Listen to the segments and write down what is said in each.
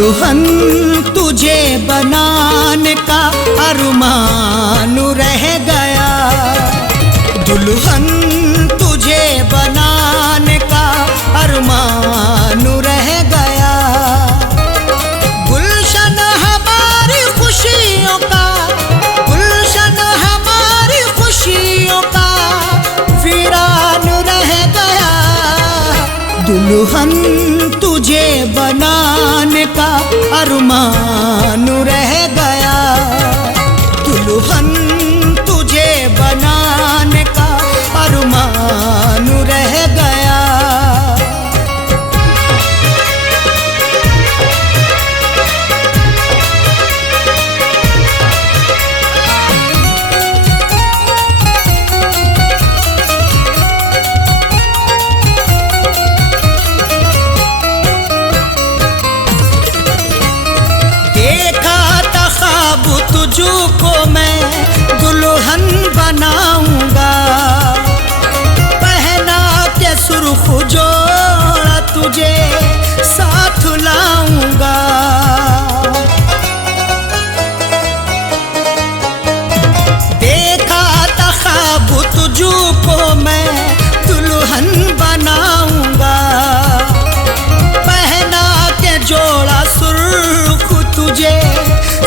दुल्हन तुझे बनाने का अरमान रह गया। दुल्हन तुझे बनाने का अरमान रह गया। गुलशन हमारी खुशियों का, गुलशन हमारी खुशियों का वीरान रह गया। दुल्हन तुझे बनाने का अरमान रह गया। दुल्हन तुझे बनाने का अरमान रह गया। तुझको मैं दुल्हन बनाऊंगा, पहना के सुर्ख जोड़ा तुझे साथ लाऊंगा। देखा था ख्वाब तुझको मैं दुल्हन बनाऊंगा, पहना के जोड़ा सुर्ख तुझे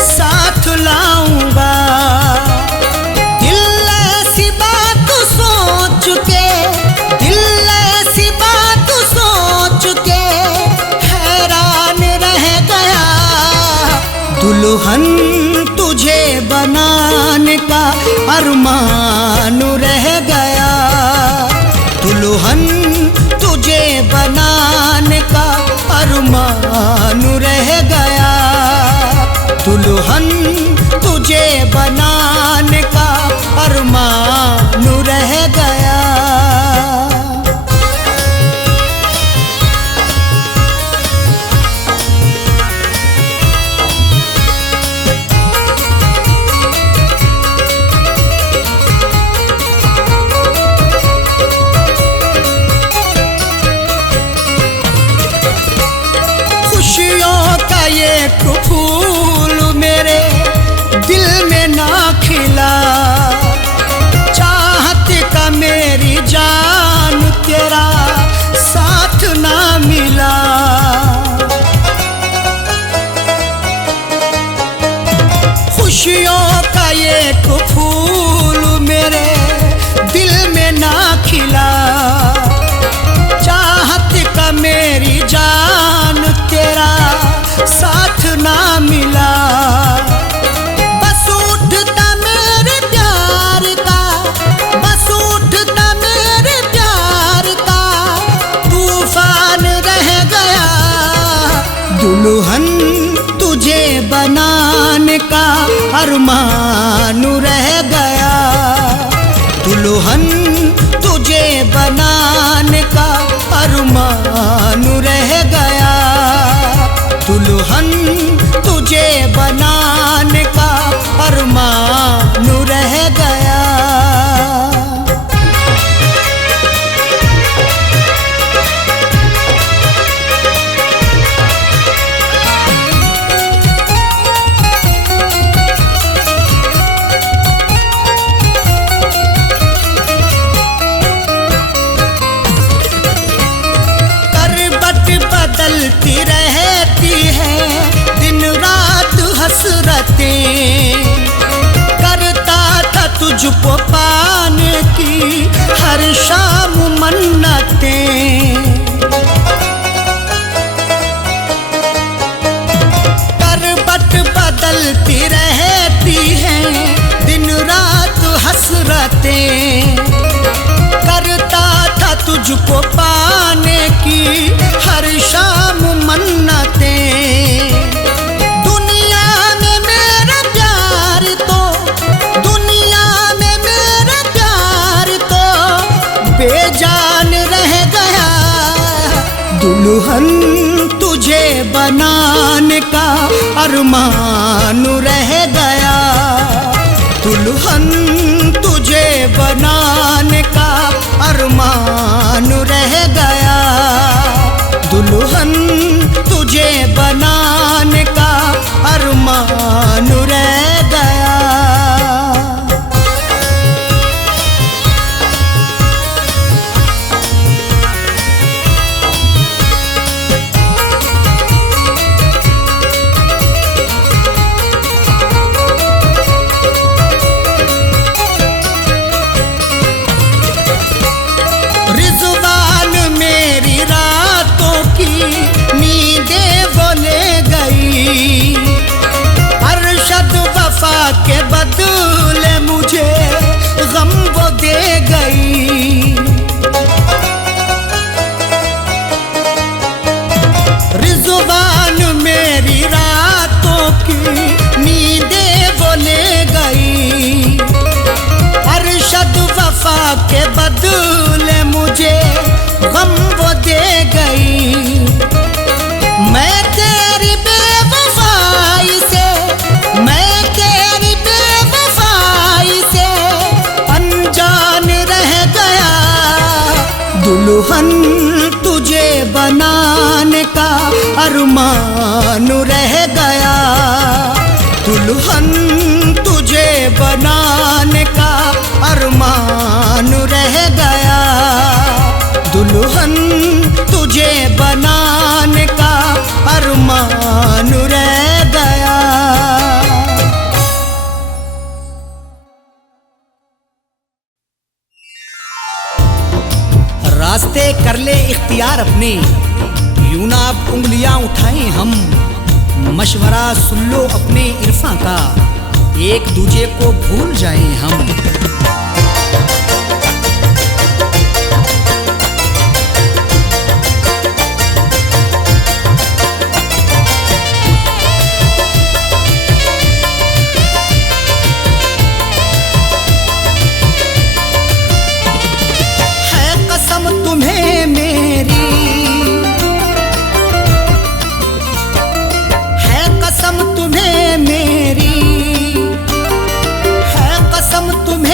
साथ लाऊंगा। दिल ऐसी बात सोच के, दिल ऐसी बात सोच के हैरान रह गया। दुल्हन तुझे बनाने का अरमान रह गया। दुल्हन तुझे बनाने का अरमान रह गया। दुल्हन तुझे बनाने का अरमान रह गया। खुशियों का ये फूल मेरे दिल में ना खिला, चाहत का मेरी जान तेरा साथ ना मिला। खुशियों का ये फूल मेरे दिल में ना खिला, चाहत का मेरी जान तेरा साथ ना मिला। बस उठता मेरे प्यार का, बस उठता मेरे प्यार का तूफान रह गया। दुल्हन तुझे बनाने का अरमान रह गया। दुल्हन तुझे बनाने का अरमान रह गया। दुल्हन तुझे बनाने का अरमान रह गया। बदलती रहती है दिन रात हसरतें, करता था तुझको पाने की हर शाम मन्नतें। करवट बदलती रहती है दिन रात हसरतें, करता था तुझको पाने की हर शाम मन्नतें। दुनिया में मेरा प्यार तो, दुनिया में मेरा प्यार तो बेजान रह गया। दुल्हन तुझे बनाने का अरमान रह गया। दुल्हन तुझे बनाने का अरमान रह गया। दुल्हन तुझे बनाने अरमान रह गया। दुल्हन तुझे बनाने का अरमान रह गया। दुल्हन तुझे बनाने का अरमान रह गया। रास्ते कर ले इख्तियार अपने, यूं ना अब उंगलियां उठाएं हम। मशवरा सुन लो अपने इरफां का, एक दूजे को भूल जाएं हम। तुम्हें मेरी है कसम, तुम्हें मेरी है कसम, तुम्हें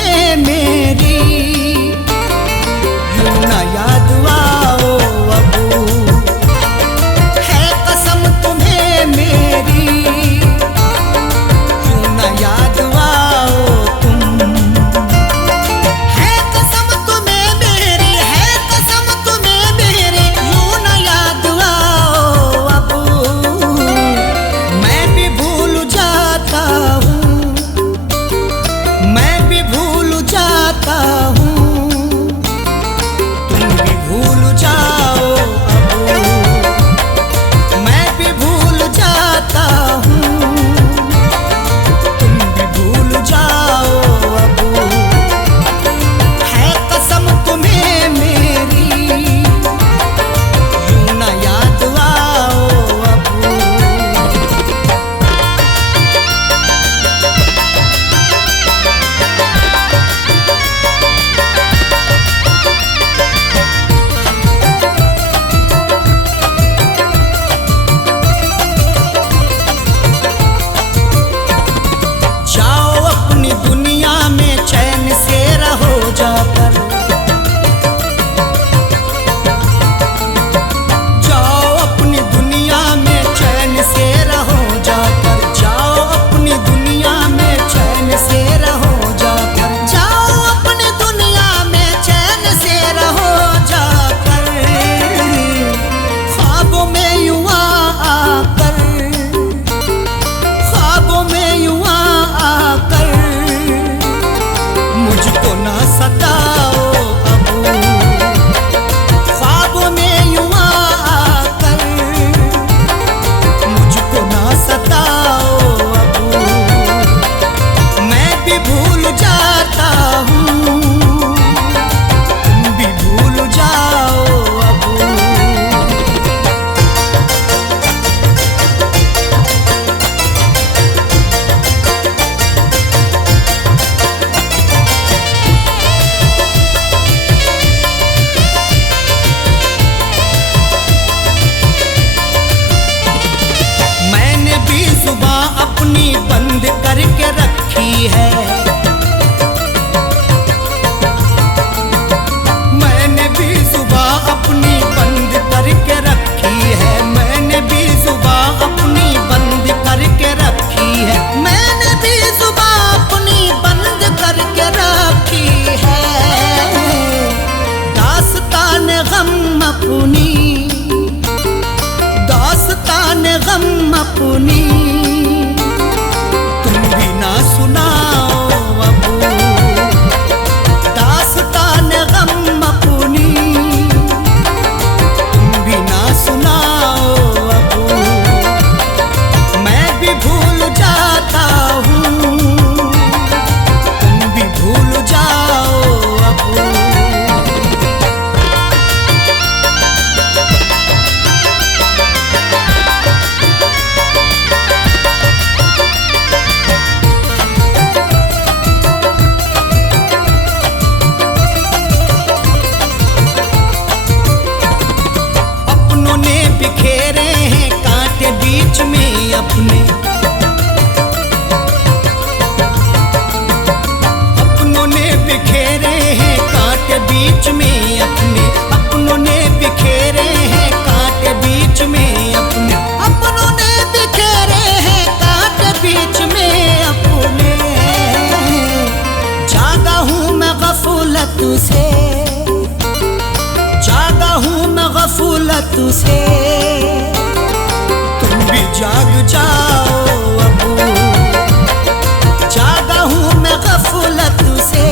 गफलत से, तुम भी जाग जाओ अब, जागा हूँ मैं गफलत से,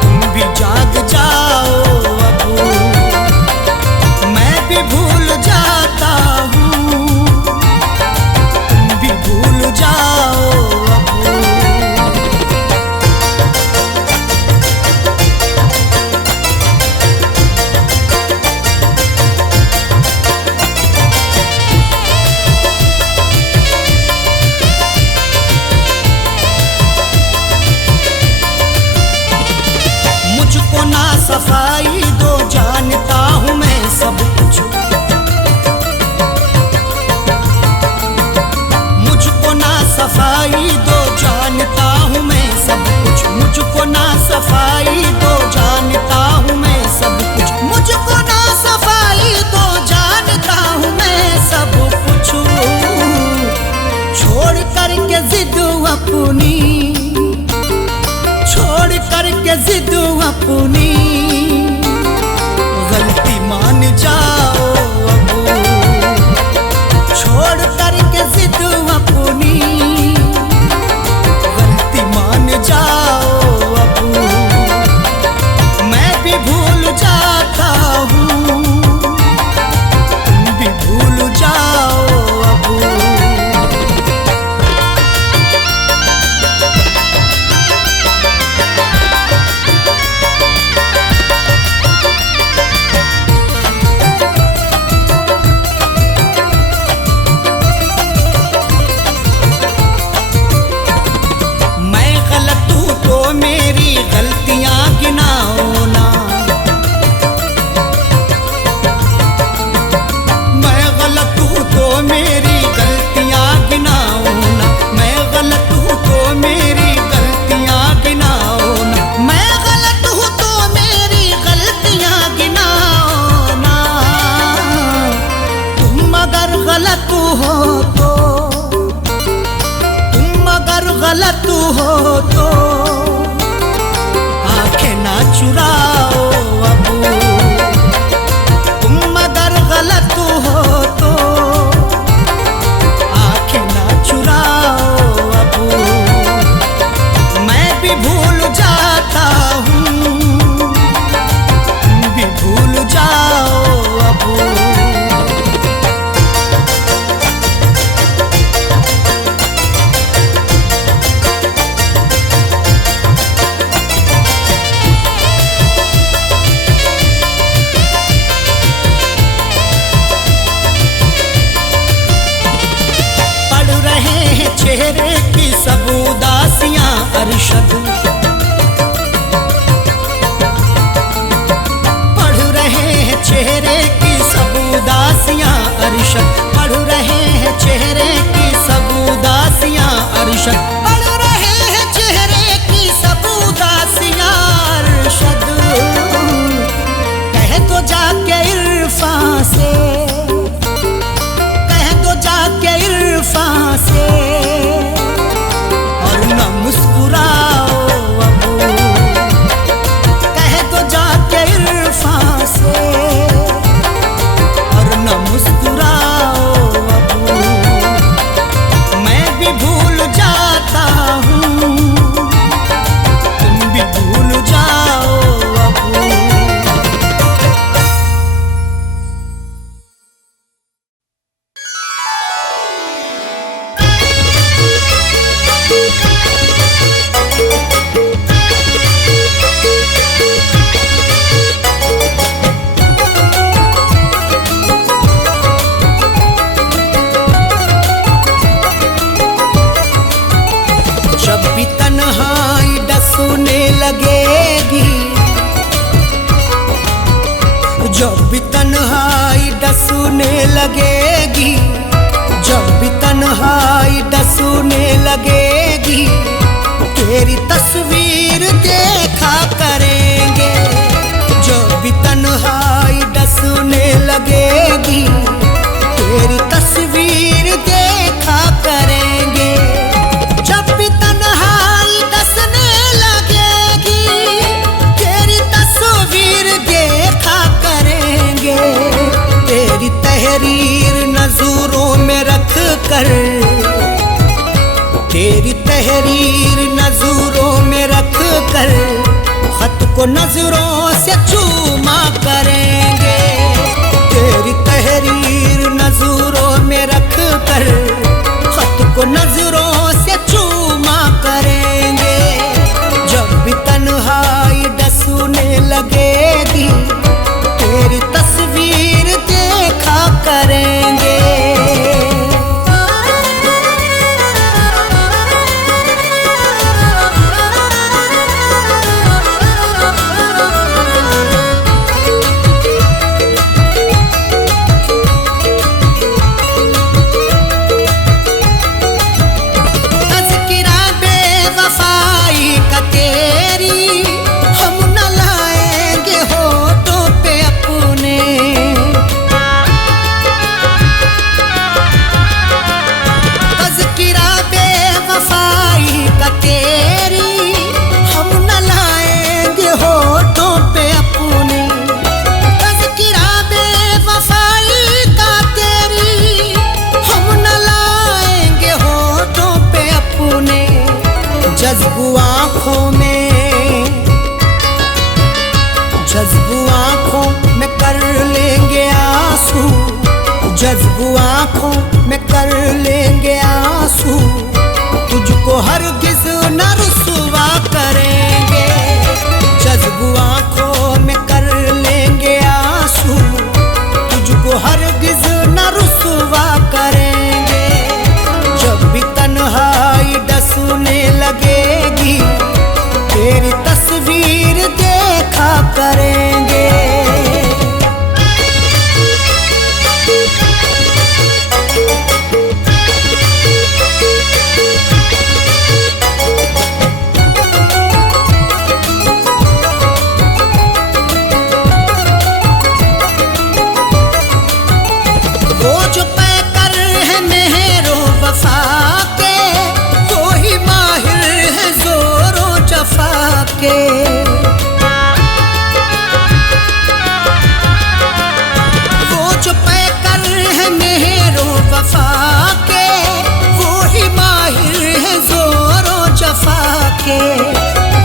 तुम भी जाग जाओ अब, मैं भी भूल जाता हूँ, तुम भी भूल जाओ अब। मुझको ना सफाई दो, जानता हूँ मैं सब कुछ, मुझको ना सफाई दो, जानता हूँ मैं सब कुछ, मुझको ना सफाई दो, जानता हूँ मैं सब कुछ, मुझको ना सफाई दो, जानता हूँ मैं सब कुछ। छोड़ करके जिद अपनी, छोड़ करके जिद अपनी, गलती मान जाओ अब, छोड़ करके जिद अपनी, गलती मान जाओ अब, मैं भी भूल जाता हूँ, तुम भी भूल जाओ अब। मेरी गलतियां गिनाओ ना, मैं गलत हूँ तो मेरी गलतियां गिनाओ ना, मैं गलत हूँ तो मेरी गलतियां गिनाओ ना, मैं गलत हूँ तो मेरी गलतियां गिनाओ ना। तुम अगर गलत हो तो, तुम अगर गलत हो तो ना चुराओ अब, तुम अगर गलत हो तो आंखें ना चुराओ अब, मैं भी भूल जाता हूँ, तुम भी भूल जाओ अब। चेहरे की सब उदासियां अरशद, पढ़ रहे हैं चेहरे की सब उदासियां अरशद, पढ़ रहे हैं चेहरे की सब उदासियां अरशद, पढ़ रहे हैं चेहरे की सब उदासियां अरशद। कह दो जाके इरफान से, कह दो जाके इरफान से, मुस्कुराओ अब, कह दो जाके इरफान से, और न मुस्कुराओ अब, मैं भी भूल जाता हूँ, तुम भी भूल जाओ अब। जब भी तन्हाई डसने लगेगी, जब भी तन्हाई डसने लगेगी, जब भी तन्हाई डसने लगेगी, तेरी तस्वीर देखा करेंगे। जब भी तन्हाई डसने लगेगी, तेरी तस्वीर देखा करेंगे। जब भी तन्हाई डसने लगेगी, तेरी तस्वीर देखा करेंगे। तहरीर नजरों में रख कर खत को नजरों से चूमा करेंगे। तेरी तहरीर नजरों में रख कर खत को नजरों से चूमा करेंगे। जब भी तन्हाई डसूने लगेगी तेरी तस्वीर देखा करेंगे। जज्बू आँखों में कर लेंगे आंसू, जज्बू आँखों में कर लेंगे आंसू। तुझको हरगिज़ न रुसवा करेंगे। जज्बू आँखों में कर लेंगे आंसू, तुझको हरगिज़ न रुसवा करेंगे। जब भी तन्हाई डसने लगेगी तेरी तस्वीर देखा करेंगे। वो जो पैकर है मेहरो वफा के, वो ही माहिर है जोरो जफा के। वो जो पैकर है मेहरो वफा के, वो ही माहिर है जोरो जफा के।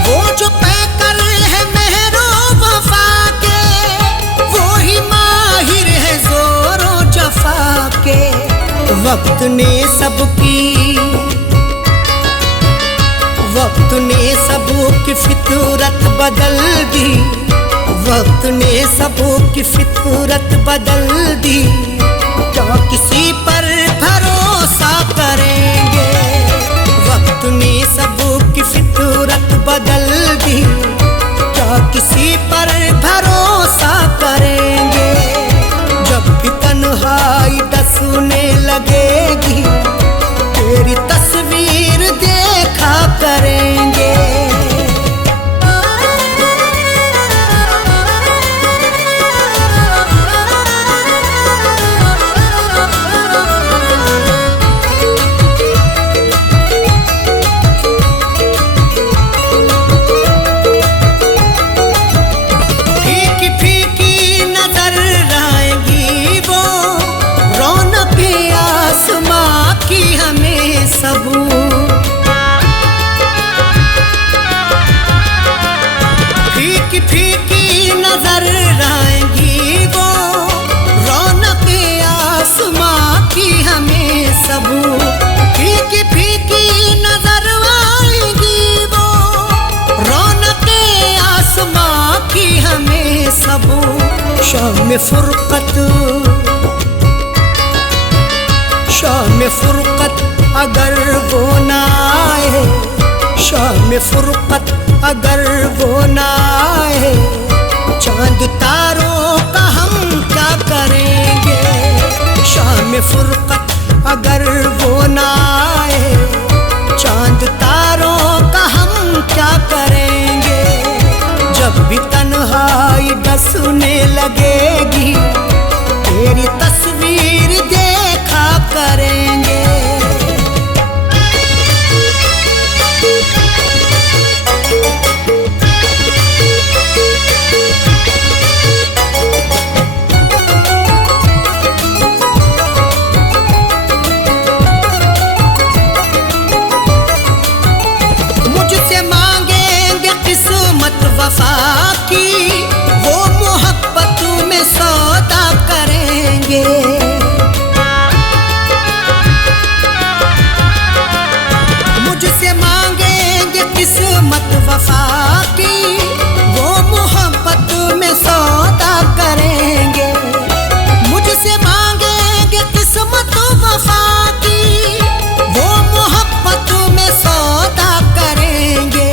वो जो पैकर है मेहरो वफा के, वो ही माहिर है जोरो जफा के। वक्त ने सबकी फितरत बदल दी, वक्त ने सबकी फितरत बदल दी। क्या किसी पर भरोसा करेंगे? वक्त ने सबकी फितरत बदल दी, क्या किसी पर भरोसा करेंगे? जब भी तन्हाई डसने लगेगी तेरी तस्वीर देखा करेंगे। फीकी फीकी नजर आएगी वो, रौनक आसमां की हमें सब। फीकी फीकी नजर आएंगी वो, रौनक आसमां की हमें सब। फीकी फीकी नजर आएंगी वो, रौनक आसमां की हमें सब। शाम फुरकत अगर वो ना आए, शाम फुरकत अगर वो ना आए, चांद तारों का हम क्या करेंगे? शाम फुरकत अगर वो ना आए, चांद तारों का हम क्या करेंगे? जब भी तन्हाई डसने लगेगी तेरी तस्वीर देखा करेंगे। वफा की, वो मोहब्बत में सौदा करेंगे। मुझसे मांगेंगे किस्मत वफा की, वो मोहब्बत में सौदा करेंगे।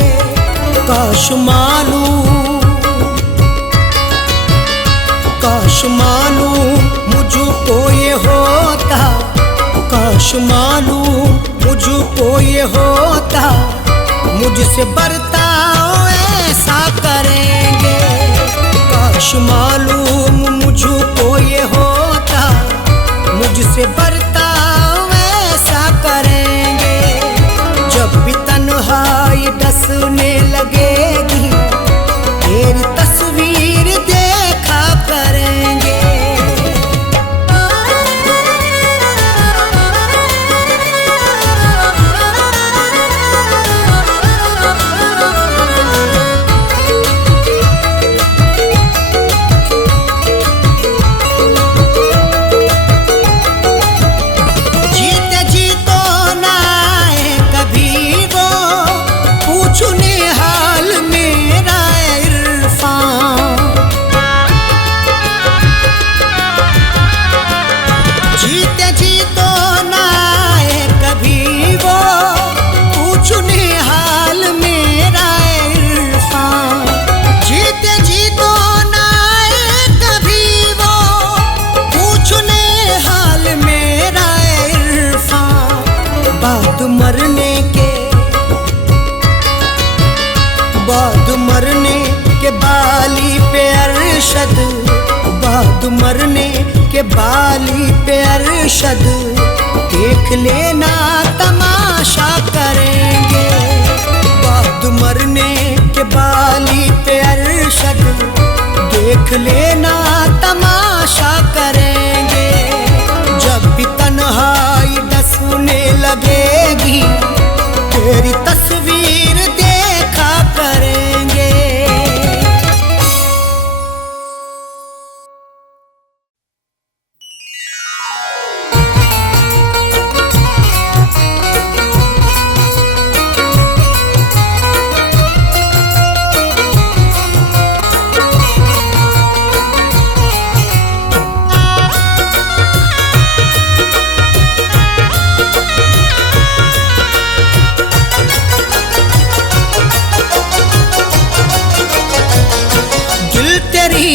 काश मालूम मुझको ये होता, काश मालूम मुझको ये होता, मुझसे बर्ताव ऐसा करेंगे। काश मालूम मुझको ये होता, मुझसे बर्ताव ऐसा करेंगे। जब भी तन्हाई डसने लगेगी, तेरी तस्वीर देखा करेंगे। मरने के बाली पे अरशद, बाद मरने के बाली पे अरशद, देख लेना तमाशा करेंगे। बाद मरने के बाली पे अरशद, देख लेना तमाशा करेंगे। जब भी तन्हाई डसने लगेगी, तेरी तस्वीर देखा करेंगे।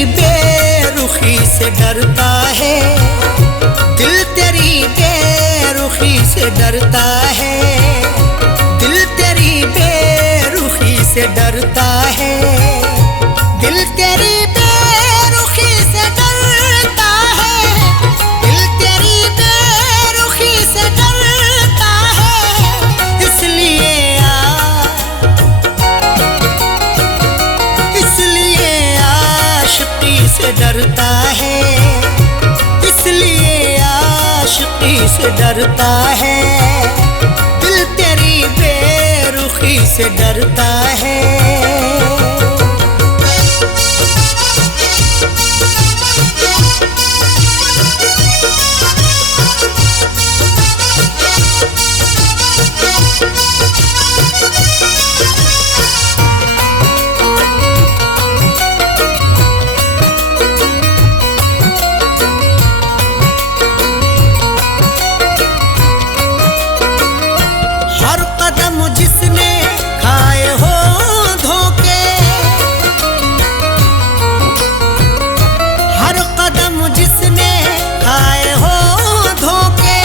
बेरुखी से डरता है, दिल तेरी बेरुखी से डरता है, दिल तेरी बेरुखी से डरता है, दिल तेरी बेरुखी से डरता है, दिल तेरी बेरुखी से डरता है। इसलिए आशिकी से डरता है, इसलिए आशिकी से डरता है, दिल तेरी बेरुखी से डरता है। जिसने खाए हो धोखे, हर कदम जिसने खाए हो धोखे,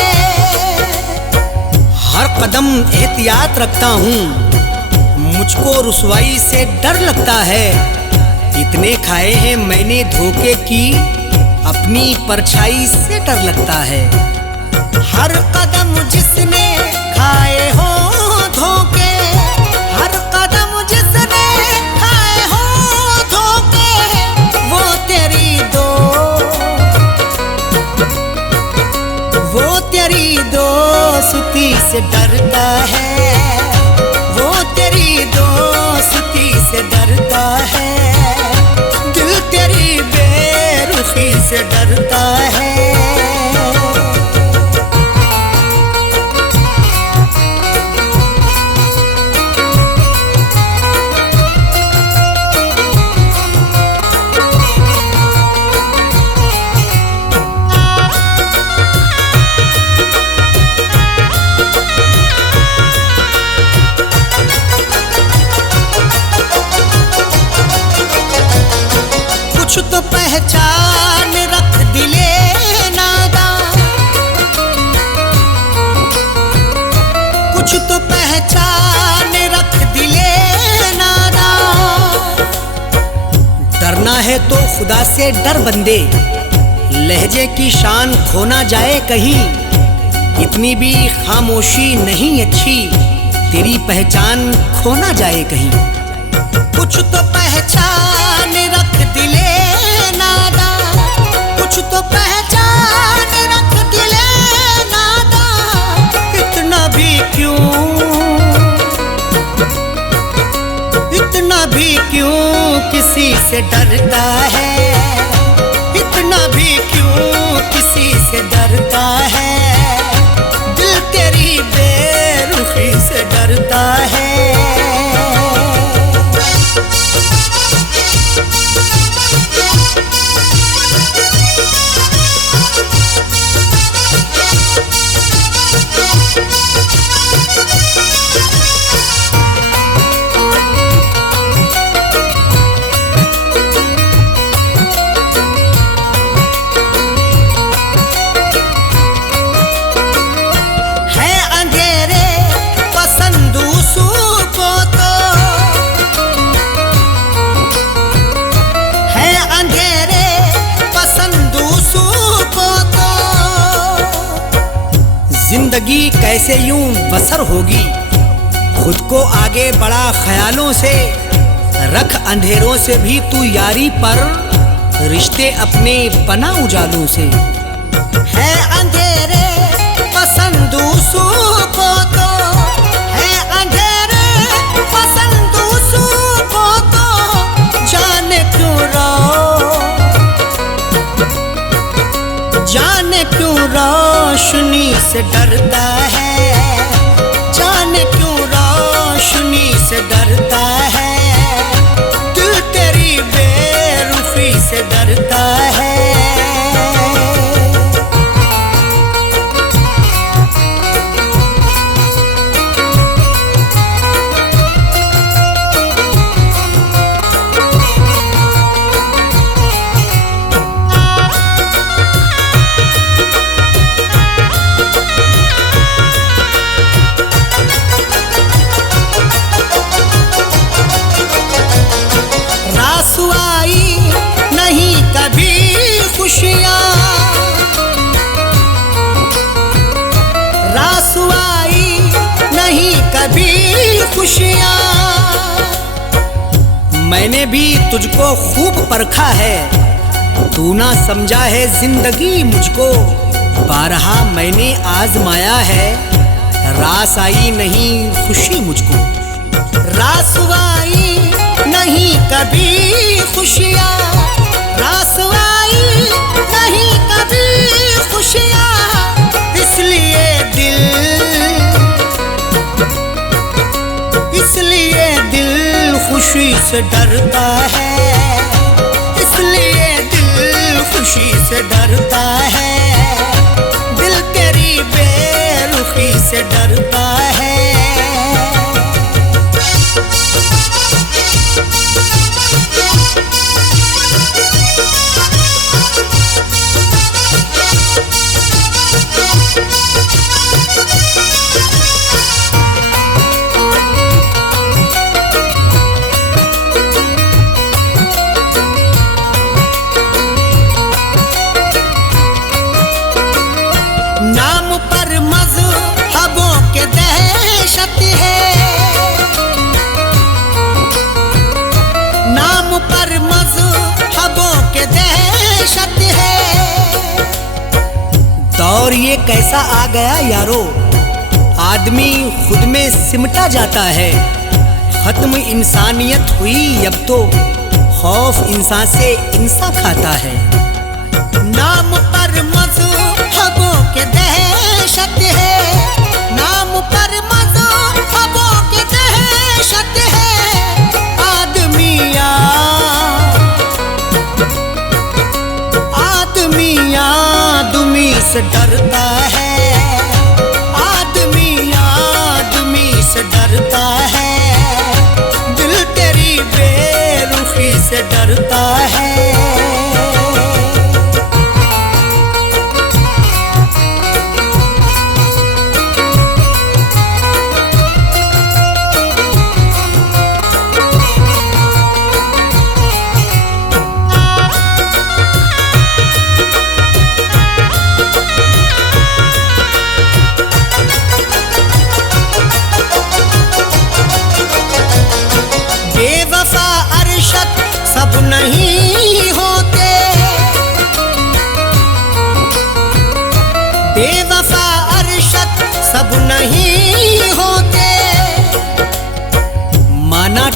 हर कदम एहतियात रखता हूँ, मुझको रुसवाई से डर लगता है। इतने खाए हैं मैंने धोखे की, अपनी परछाई से डर लगता है। हर कदम जिसने खाए हो धोखे, हर कदम जिसने खाए हो धोखे, वो तेरी दोस्ती से डरता है, वो तेरी दोस्ती से डरता है, दिल तेरी बेरुखी से डरता है। पहचान रख दिले नादा, कुछ तो पहचान रख दिले नादा। डरना है तो खुदा से डर बंदे, लहजे की शान खोना जाए कहीं। इतनी भी खामोशी नहीं अच्छी, तेरी पहचान खोना जाए कहीं। कुछ तो पहचान रख दिले नादा, कुछ तो पहचान रख दिले नादा। इतना भी क्यों, इतना भी क्यों किसी से डरता है, इतना भी क्यों किसी से डरता है। दिल तेरी बेरुखी से डरता है। जिंदगी कैसे यूं बसर होगी, खुद को आगे बढ़ा ख्यालों से। रख अंधेरों से भी तू यारी पर, रिश्ते अपने बना उजालों से। है अंधेरे पसंद उसूं को तो, है अंधेरे पसंद उसूं को तो। जाने क्यों जाने क्यों रोशनी से डरता है, जाने क्यों रोशनी से डरता है। दिल तेरी बेरुखी से डरता है। रासुआई नहीं कभी खुशियाँ, रासुआई नहीं कभी खुशियाँ। मैंने भी तुझको खूब परखा है, तू ना समझा है जिंदगी मुझको। बारहा मैंने आजमाया है, रास आई नहीं खुशी मुझको। रासुआई नहीं कभी खुशियाँ, रासुआई नहीं कभी खुशियाँ। इसलिए दिल खुशी से डरता है, इसलिए दिल खुशी से डरता है। दिल तेरी बेरुखी से डरता है। नाम पर मज़हबों के दहशत है, नाम पर मज़हबों के दहशत है। दौर ये कैसा आ गया यारो, आदमी खुद में सिमटा जाता है। खत्म इंसानियत हुई अब तो, खौफ इंसान से इंसान खाता है। नाम पर मज़हबों के दहशत है, नाम पर मज़हबों के दहशत है। आदमी से डरता है, आदमी से डरता है। दिल तेरी बेरुखी से डरता है।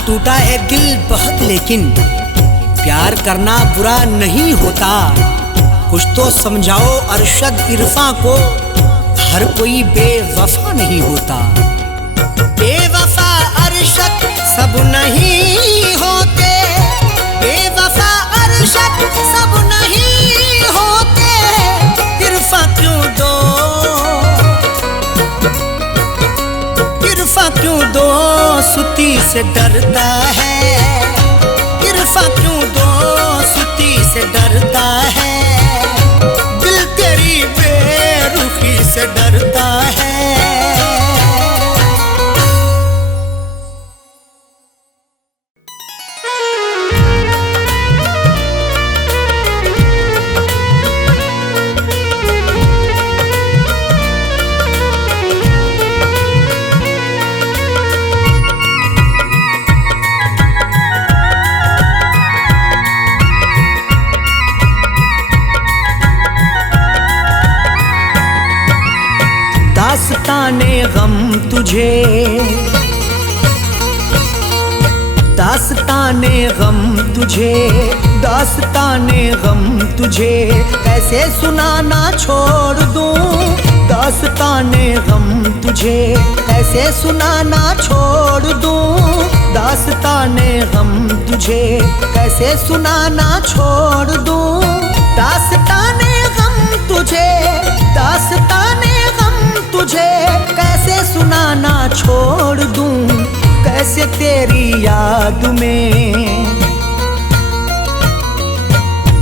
टूटा है दिल बहुत, लेकिन प्यार करना बुरा नहीं होता। कुछ तो समझाओ अरशद इरफां को, हर कोई बेवफा नहीं होता। बेवफा अरशद सब नहीं होते, बेवफा अरशद सब नहीं होते। इरफां क्यों दो, इरफां क्यों दो सुती से डरता है। इरफां क्यों दो सुती से डरता है। दिल तेरी बेरुखी से डरता है। दास्ताने गम तुझे, दास्ताने गम तुझे, दास्ताने गम तुझे कैसे सुनाना छोड़ दूं। दास्ताने गम तुझे कैसे सुनाना छोड़ दूं। दास्ताने गम तुझे कैसे सुनाना छोड़ दूं। दास्ताने गम तुझे, दास्ताने तुझे कैसे सुनाना छोड़ दूं। कैसे तेरी याद में,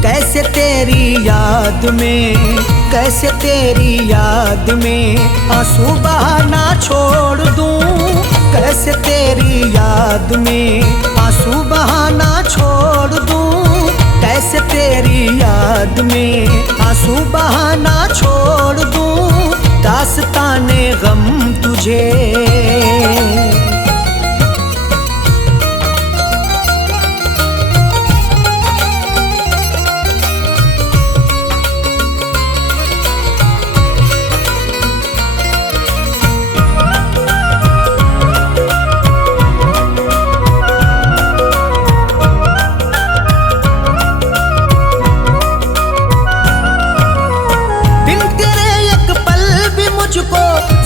कैसे तेरी याद में, कैसे तेरी याद में आंसू बहाना छोड़ दूं। कैसे तेरी याद में आंसू बहाना छोड़ दूं। कैसे तेरी याद में आंसू बहाना छोड़ दूं। दास्ताने गम तुझे।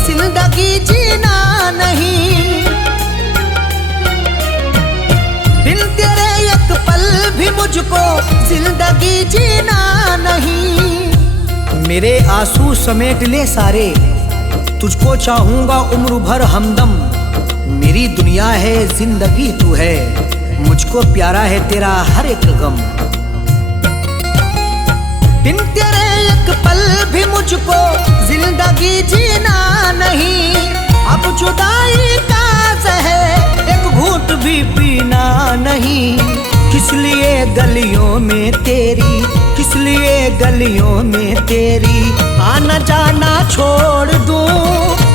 जिंदगी जीना नहीं, बिन तेरे एक पल भी मुझको जिंदगी जीना नहीं। मेरे आंसू समेट ले सारे, तुझको चाहूंगा उम्र भर हमदम। मेरी दुनिया है जिंदगी तू है, मुझको प्यारा है तेरा हर एक गम। बिन तेरे एक पल भी मुझको जिंदगी जीना नहीं। अब जुदाई का ज़हर एक घूंट भी पीना नहीं। किस लिए गलियों में तेरी, किस लिए गलियों में तेरी आना जाना छोड़ दूं।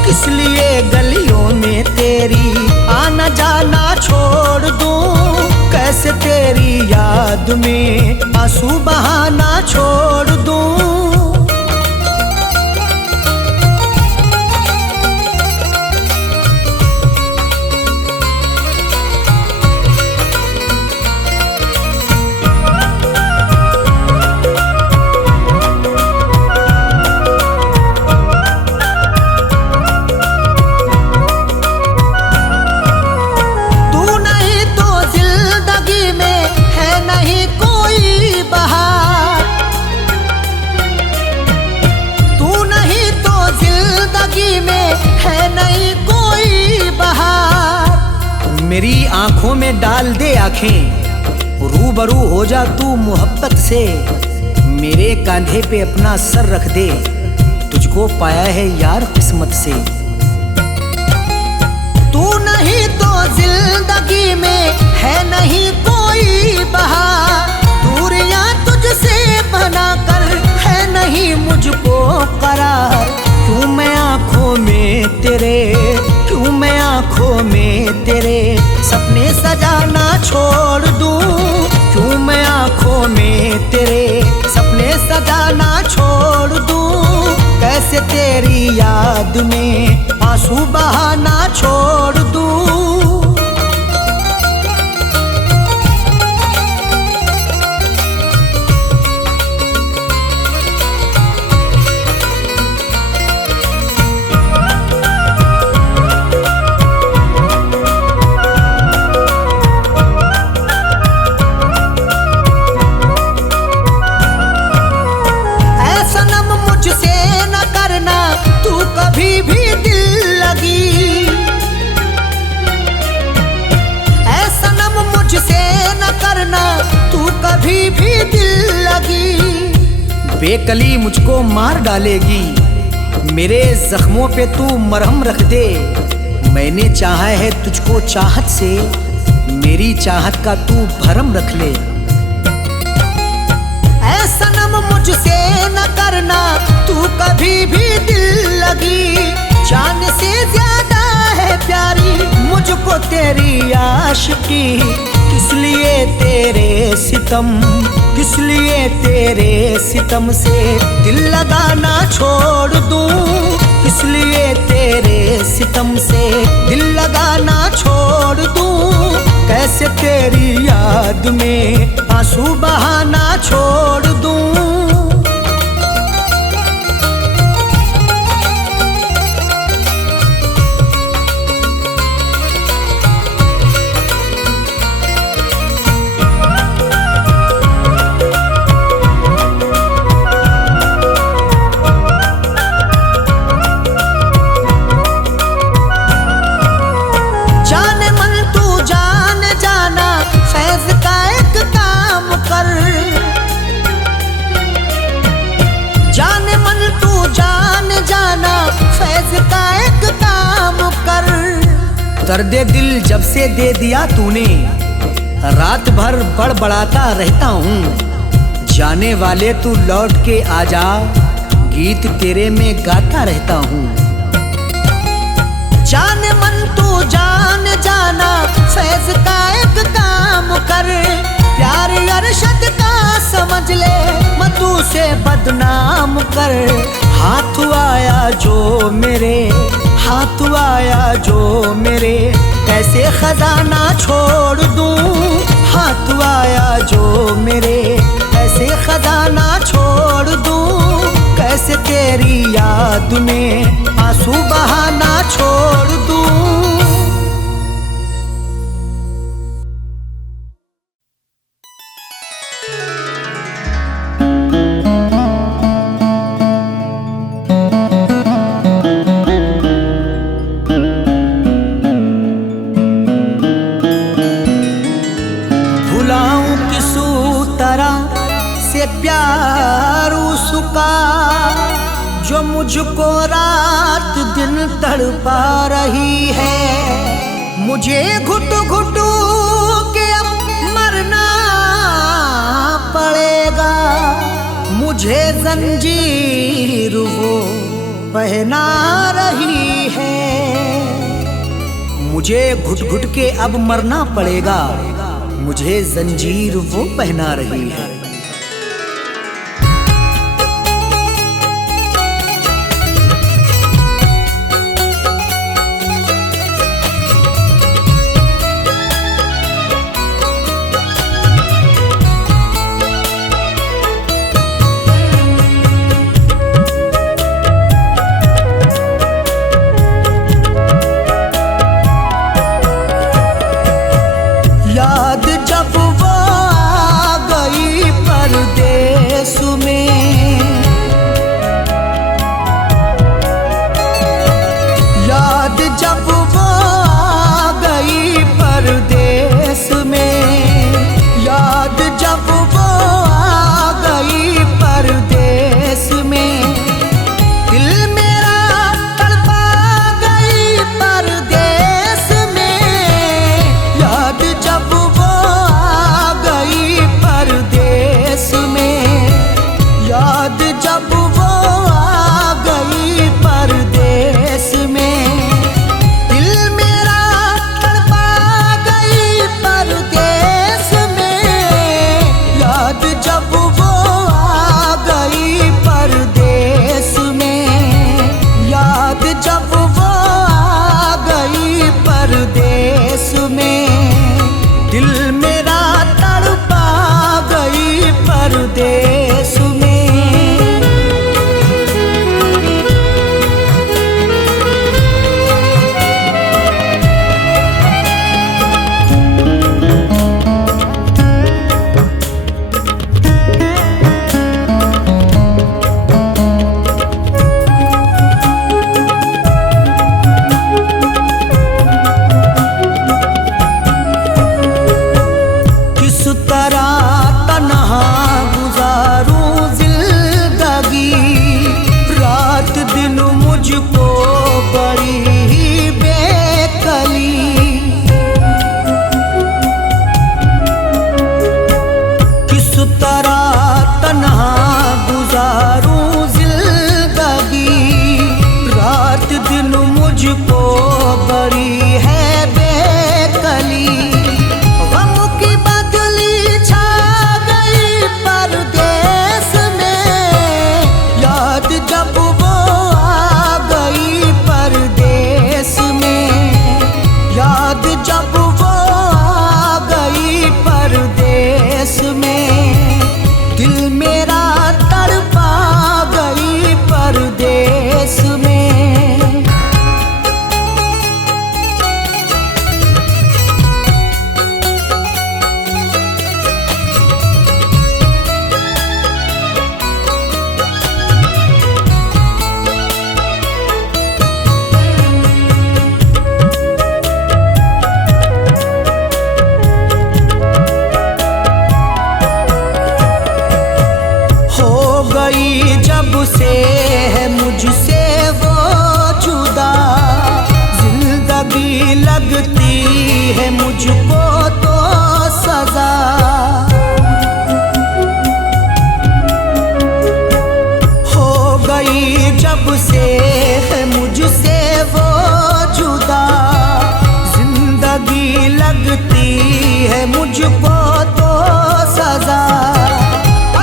किस लिए गलियों में तेरी आना जाना छोड़ दूं। कैसे तेरी याद में आंसू बहाना छोड़ दूं। मेरी आंखों में डाल दे आंखें, रूबरू हो जा तू मोहब्बत से। मेरे कांधे पे अपना सर रख दे, तुझको पाया है यार किस्मत से। तू नहीं तो जिंदगी में है नहीं कोई बहार। दूरियां तुझसे बना कर है नहीं मुझको करार। क्यों मैं आंखों में तेरे, क्यों मैं आंखों में तेरे सपने सजाना छोड़ दूं। क्यों मैं आंखों में तेरे सपने सजाना छोड़ दूं। कैसे तेरी याद में आंसू बहाना छोड़ दूं। बेकली मुझको मार डालेगी, मेरे जख्मों पे तू मरहम रख दे। मैंने चाहा है तुझको चाहत से, मेरी चाहत का तू भरम रख ले। ऐ सनम मुझसे न करना तू कभी भी दिल लगी, जान से ज्यादा है प्यारी मुझको तेरी आशिकी। किस लिए तेरे सितम, किस लिए तेरे सितम से दिल लगाना छोड़ दूं, किस लिए तेरे सितम से दिल लगाना छोड़ दूं। कैसे तेरी याद में आंसू बहाना छोड़ दूं। दर्दे दिल जब से दे दिया तूने, रात भर बड़बड़ाता रहता हूँ। जाने वाले तू लौट के आजा, गीत तेरे में गाता रहता हूँ। जाने मन तू जान जाना, फैज का एक काम कर, प्यार अरशद का समझ ले, मधु से बदनाम कर। हाथ आया जो मेरे, हाथ आया जो मेरे, कैसे खजाना छोड़ दूं। हाथ आया जो मेरे, कैसे खजाना छोड़ दूं। कैसे तेरी याद में आंसू बहाना छोड़ दूं। प्यार उसका जो मुझको रात दिन तड़पा रही है। मुझे घुट घुट के अब मरना पड़ेगा, मुझे जंजीर वो पहना रही है। मुझे घुट घुट के अब मरना पड़ेगा, मुझे जंजीर वो पहना रही है। याद जब वो आ गई याद जब वो आ गई परदेस में, दिल मेरा तड़पा गई परदेस में। जब से है मुझसे वो जुदा, जिंदगी लगती है मुझको तो सजा। हो गई जब से है मुझसे वो जुदा, जिंदगी लगती है मुझको तो सजा।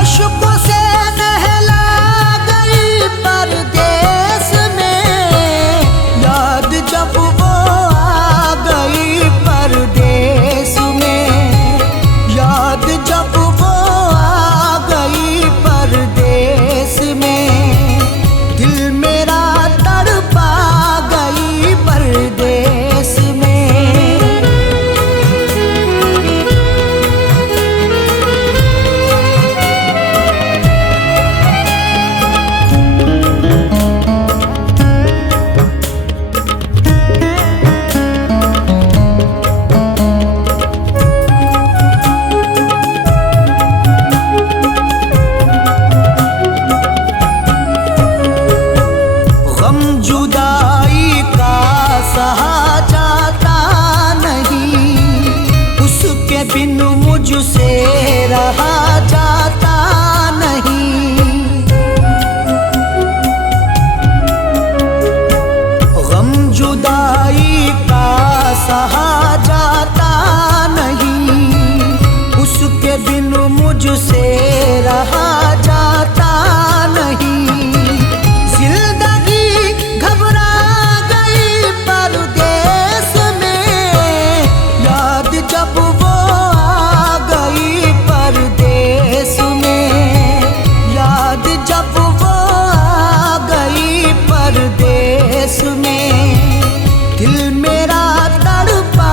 अशकों से परदेस में, याद जब वो आ गई परदेस में, याद जब वो आ गई परदेस में, दिल मेरा तड़पा गई परदेस में। जुदाई का सहा जाता नहीं, उसके बिन मुझसे रहा जाता नहीं। गम जुदाई का सहा जाता नहीं, उसके बिन मुझसे रहा जाता नहीं। जब वो आ गई परदेस में, याद जब वो आ गई परदेस में, दिल मेरा तड़पा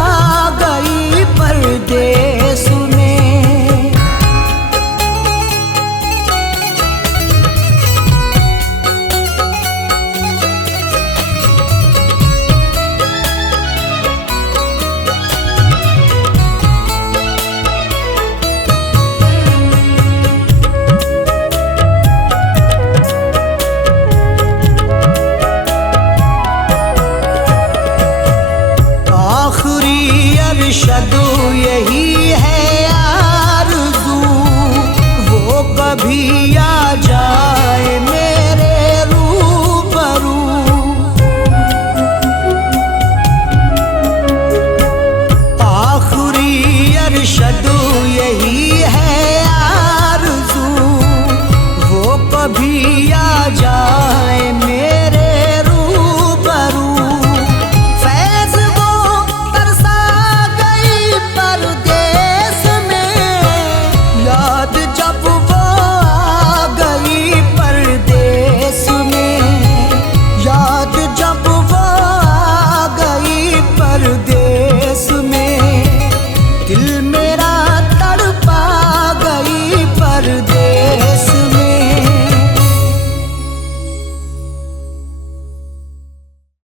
गई परदेस में। आखिरी अरशद यही है